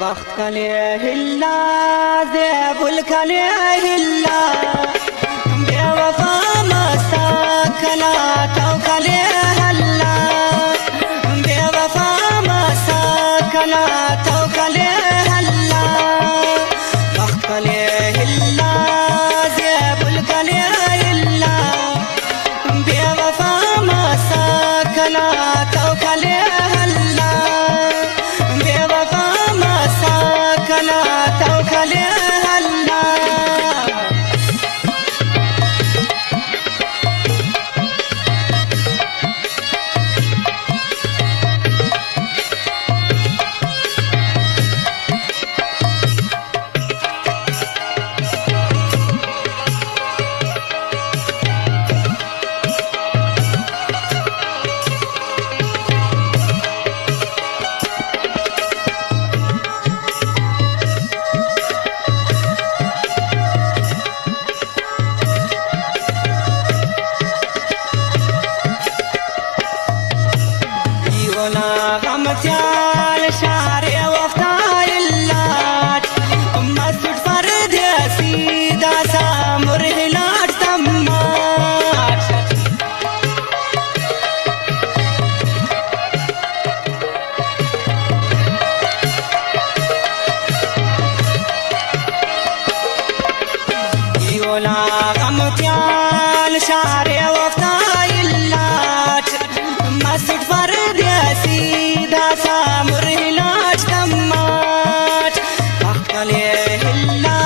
بخت كليه هلا ذيب الكليه هلا بوفا ما سكنات وكليه هلا بوفا ما سكنات وكليه هلا بخت كليه هلا ذيب الكليه هلا بوفا ما سكنات وكليه هلا بوفا ما سكنات وكليه هلا يونا غمتيال شاري وفتاي اللات مسجد فرد يا سيدا سامر هلات تمات يونا غمتيال شاري وفتاي اللات مسجد فرد يا سيدا سامر هلات تمات بخت كليه هلا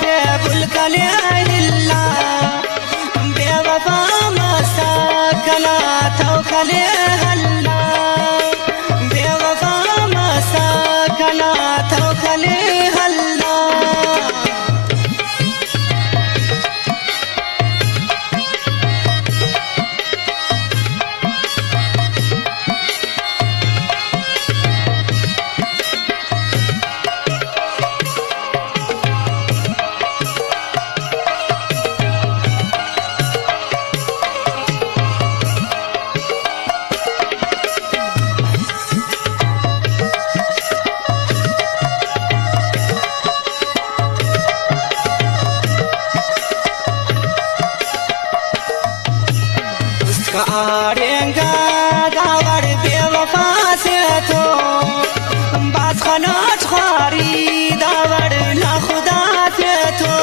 ذيب الكليه هلا بوفا ما سكنات وكليه هلا بوفا ما سكنات وكليه هلا كارينغا داور بوفا سيتو باز خنات خاري داور لا خدا سيتو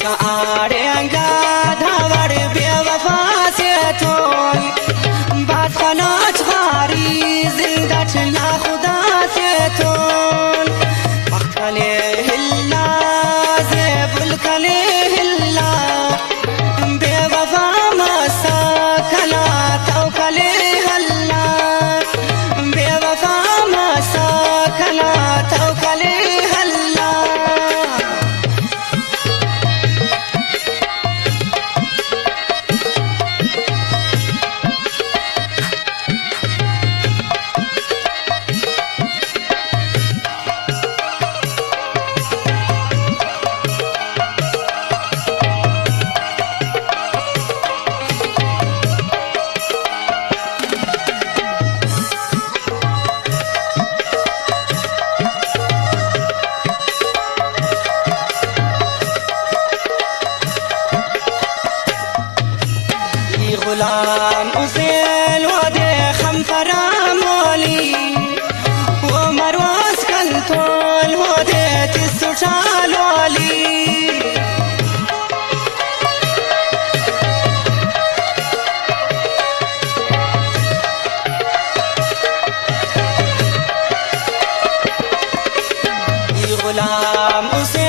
كارينغا داور بوفا سيتو باز خنات خاري زندت لا خدا سيتون بخت كليه هلا ذيب الكليه هلا بوفا ما سكنات وكليه هلا بوفا ما سكنات وكليه هلا غلام أزيل ودي خنفرة مولي ومروس كالطول ودي تسوشال ولي غلام أزيل